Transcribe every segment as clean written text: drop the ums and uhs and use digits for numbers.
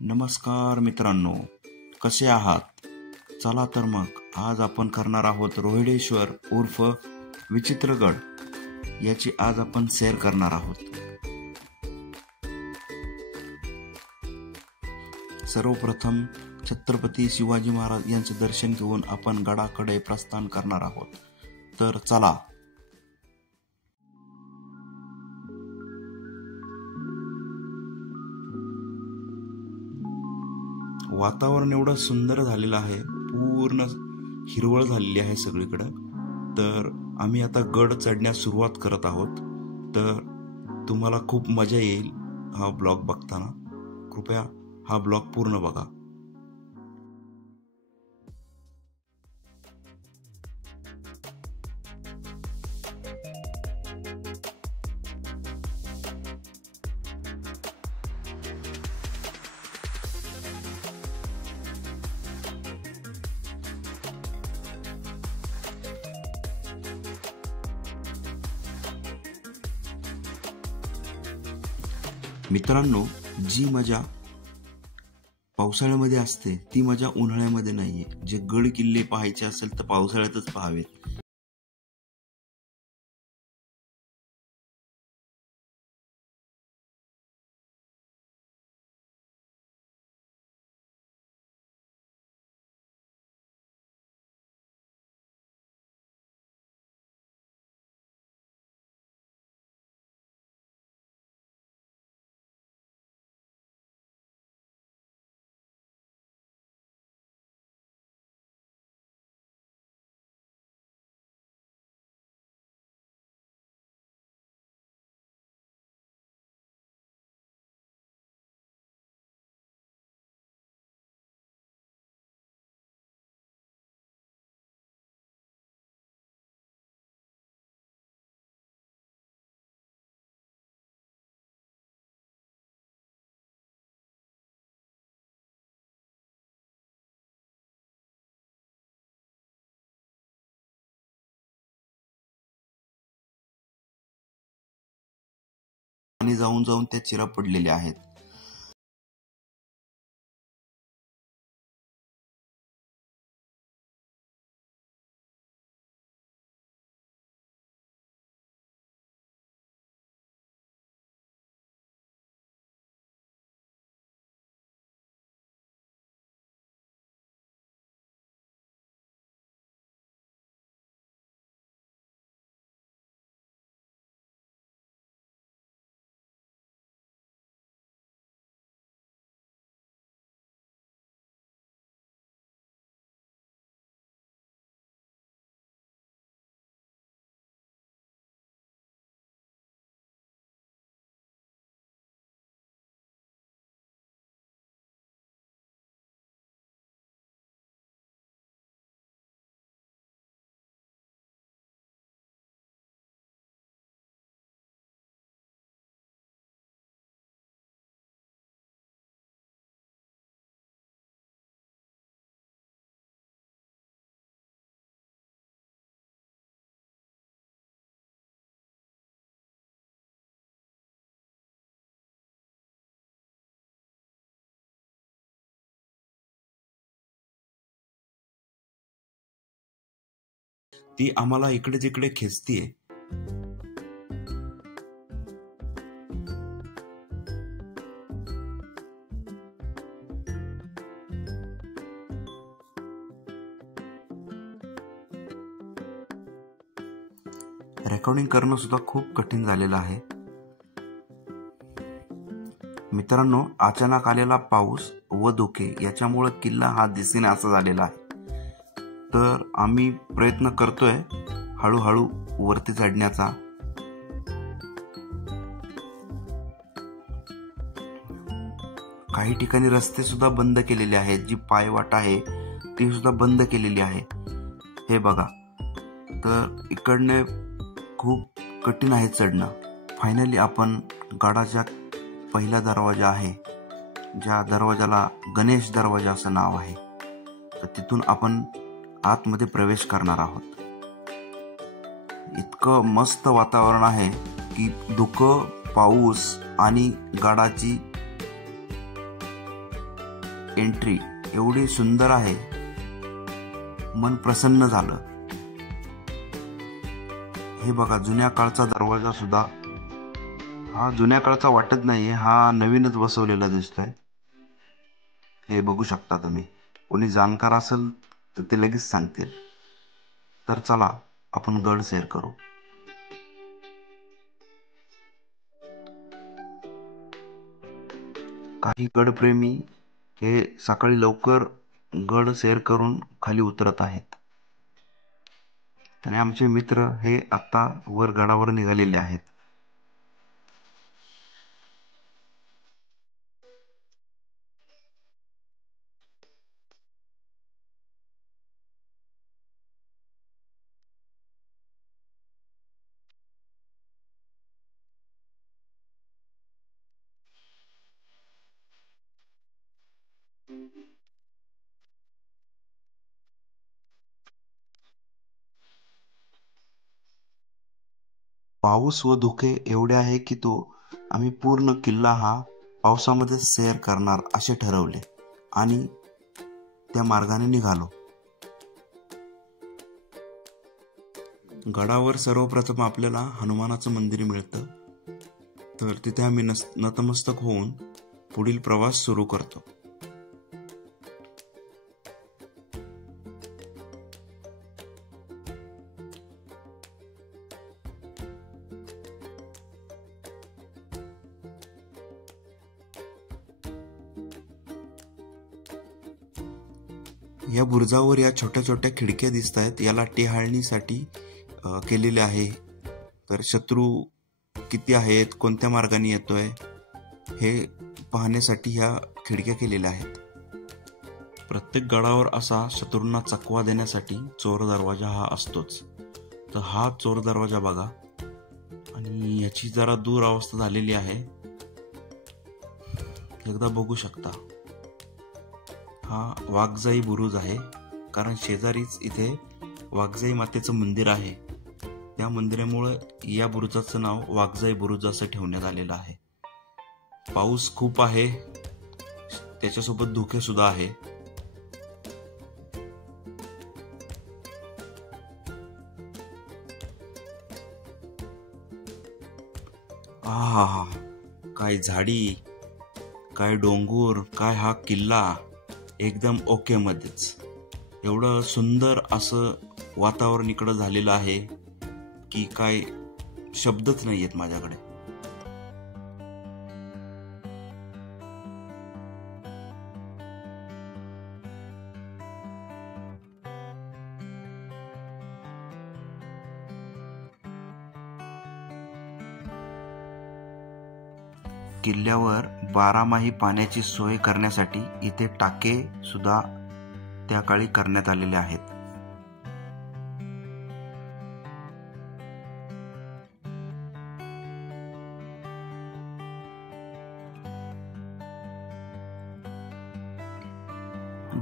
नमस्कार मित्रांनो, कसे आहात? चला तर मग आज आपण करणार आहोत रोहिडेश्वर उर्फ विचित्रगड याची आज आपण सैर करणार आहोत। सर्वप्रथम छत्रपती शिवाजी महाराज यांचे दर्शन घेऊन आपण गडाकडे प्रस्थान करणार आहोत। तर चला। वातावरण एवढं सुंदर झालेलं आहे, पूर्ण हिरवळ झालेली आहे सगळीकडे। तर आम्ही आता गड चढण्यास सुरुवात करत आहोत। तर तुम्हाला खूप मजा येईल हा ब्लॉग बघताना। कृपया हा ब्लॉग पूर्ण बघा। मित्रांनो, जी मजा पावसाळ्यामध्ये असते ती मजा उन्हाळ्यामध्ये नाहीये। जे गड किल्ले पाहायचे असेल तर पावसाळ्यातच पाहावेत। आणि जाऊन जाऊन त्या चिरा पडलेल्या आहेत। ती आम्हाला इकडे तिकडे खेचतीये। रेकॉर्डिंग करणं सुद्धा खूप कठीण झालेलं आहे। मित्रांनो, अचानक आलेला पाऊस व धुके याच्यामुळे किल्ला हा दिसेनासा झालेला आहे। तर आम्ही प्रयत्न करतोय हळूहळू वरती चढण्याचा। काही ठिकाणी रस्ते सुद्धा बंद केलेले आहेत। जी पायवाट आहे ती सुद्धा बंद केलेली आहे। हे बघा, तर इकडने खूप कठीण आहे चढणं। फायनली आपण गडाच्या पहिला दरवाजा आहे, ज्या दरवाजाला गणेश दरवाजा असं नाव आहे, तर तिथून आपण आतमध्ये प्रवेश करणार आहोत। इतकं मस्त वातावरण आहे की धुकं, पाऊस आणि गडाची एंट्री एवढी सुंदर आहे, मन प्रसन्न झालं. हे बघा, जुन्या काळचा दरवाजा सुद्धा हा जुन्या काळचा वाटत नाहीये, हा नवीनच बसवलेला दिसतोय. हे बघू शकता तुम्ही. कोणी जाणकार असेल तर ते लगेच सांगतील. तर चला आपण गड सैर करू. काही गडप्रेमी हे सकाळी लवकर गड सैर करून खाली उतरत आहेत आणि आमचे मित्र हे आता वर गडावर निघालेले आहेत. पाऊस व धुके एवढे आहे की आम्ही पूर्ण किल्ला हा पावसामध्ये सैर करणार असे ठरवले आणि त्या मार्गाने निघालो. गडावर सर्वप्रथम आपल्याला हनुमानाचं मंदिर मिळतं, तर तिथे आम्ही नतमस्तक होऊन पुढील प्रवास सुरू करतो. या बुरुजावर या छोट्या छोट्या खिडक्या दिसत आहेत, याला टेहाळणीसाठी केलेले आहे. तर शत्रू किती आहेत, कोणत्या मार्गाने येतोय हे पाहण्यासाठी ह्या खिडक्या केलेल्या आहेत. प्रत्येक गडावर असा शत्रूंना चकवा देण्यासाठी चोर दरवाजा हा असतोच. तर हा चोर दरवाजा बघा, आणि याची जरा दूर अवस्था झालेली आहे, एकदा बघू शकता. हा वाघजाई बुरुज आहे, कारण शेजारीच इथे वाघजाई मातेचं मंदिर आहे. त्या मंदिरामुळे या बुरुजाचं नाव वाघजाई बुरुज असं ठेवण्यात आलेलं आहे. पाऊस खूप आहे, त्याच्यासोबत धुके सुद्धा आहे. आहा, काय झाडी, काय डोंगर, काय हा किल्ला, एकदम ओके मध्येच. एवढं सुंदर असं वातावरण इकडं झालेलं आहे की काय शब्दच नाही आहेत माझ्याकडे. किल्ल्यावर बारामाही पाण्याची सोय करण्यासाठी इथे टाके सुद्धा त्या काळी करण्यात आलेले आहेत.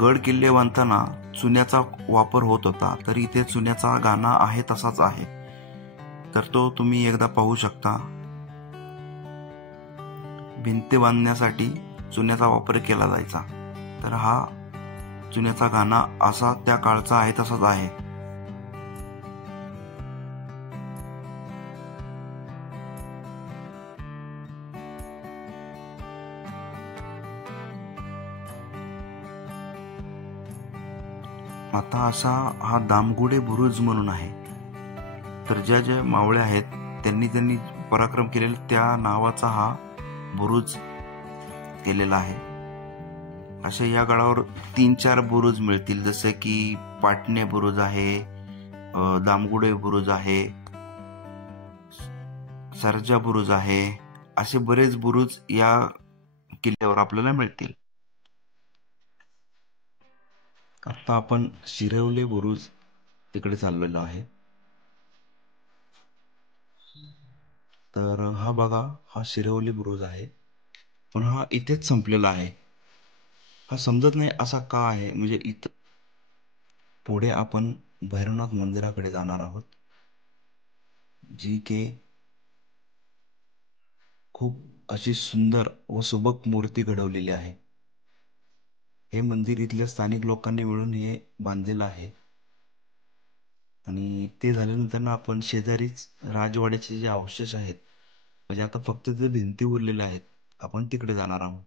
गड किल्ले बांधताना चुन्याचा वापर होत होता, तर इथे चुन्याचा गाणा आहे तसाच आहे. तर तो तुम्ही एकदा पाहू शकता. भिंती बांधण्यासाठी चुन्याचा वापर केला जायचा, तर हा चुन्याचा गाणा असा त्या काळचा आहे तसाच आहे. आता असा हा दामगुडे बुरुज म्हणून आहे. तर ज्या मावळे आहेत त्यांनी पराक्रम केलेला त्या नावाचा हा बुरुज केलेला आहे. असे या गडावर 3-4 बुरुज मिळतील, जसे की पाटणे बुरुज आहे, दामगुडे बुरुज आहे, सरजा बुरुज आहे. असे बरेच बुरुज या किल्ल्यावर आपल्याला मिळतील. आता आपण शिरवले बुरुज तिकडे चाललेलो आहे. तर हा बघा, हा शिरवली बुरुज आहे, पण हा इथेच संपलेला आहे. हा समजत नाही असा का आहे. म्हणजे इथं पुढे आपण भैरवनाथ मंदिराकडे जाणार आहोत, जी के खूप अशी सुंदर व सुबक मूर्ती घडवलेली आहे. हे मंदिर इथल्या स्थानिक लोकांनी मिळून हे बांधलेलं आहे. आणि ते झाल्यानंतर ना आपण शेजारीच राजवाड्याचे जे अवशेष आहेत, म्हणजे आता फक्त ते भिंती उरलेल्या आहेत, आपण तिकडे जाणार आहोत.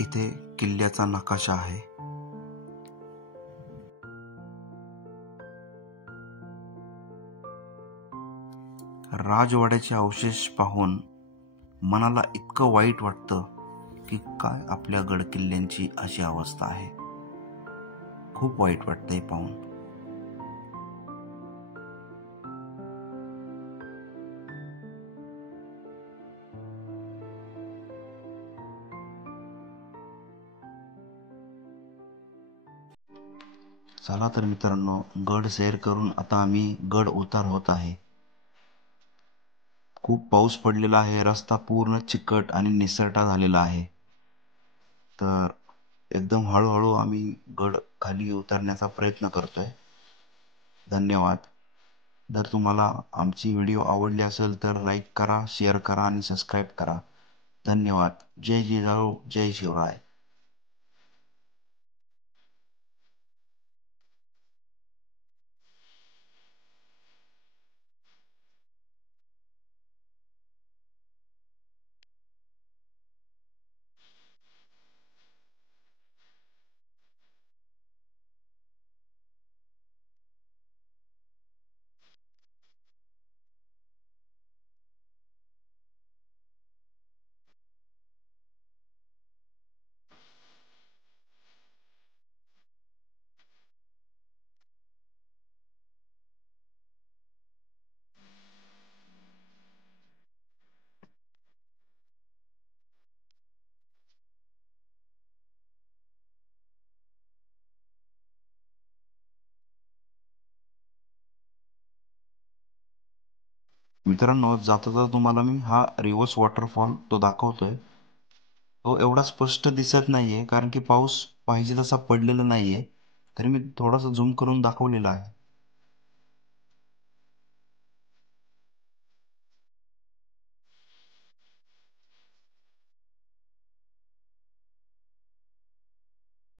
इथे किल्ल्याचा नकाशा आहे. राजवाड्याचे अवशेष पाहून मनाला इतकं वाईट वाटतं की काय आपल्या गड किल्ल्यांची अशी अवस्था आहे. खूप वाईट वाटतं हे पाहून. चला तर मित्रांनो, गड सैर करून आता आम्ही गड उतार होत आहे. खूप पाऊस पडलेला आहे, रस्ता पूर्ण चिकट आणि निसरटा झालेला आहे. तर एकदम हळूहळू आम्ही गड खाली उतरण्याचा प्रयत्न करतोय. धन्यवाद. जर तुम्हाला आमची व्हिडिओ आवडली असेल तर लाईक करा, शेअर करा आणि सबस्क्राईब करा. धन्यवाद. जय जिजाऊ, जय शिवराय. मित्रांनो, जाता जाता तुम्हाला मी हा रिव्हर्स वॉटरफॉल तो दाखवतोय. तो एवढा स्पष्ट दिसत नाहीये कारण की पाऊस पाहिजे तसा पडलेला नाहीये. तरी मी थोडासा झूम करून दाखवलेला आहे.